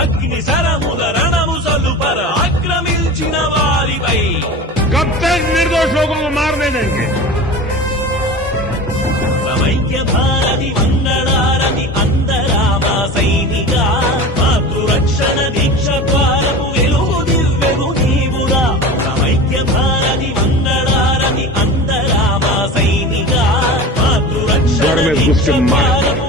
అగ్ని శరముల రణము సలుపర ఆక్రమించిన వారిపై कब तक निर्दोष लोगों को मारने देंगे సమైక్య భారతి మంగళారతి అందరామ సైనిక మాతృరక్షణ దీక్ష ద్వారపు వెలుగు దివ్యము నీవురా సమైక్య భారతి మంగళారతి అందరామ సైనిక మాతృరక్షణ గోడ మీద దీక్ష కూర్చుని మాట. ద్వారపు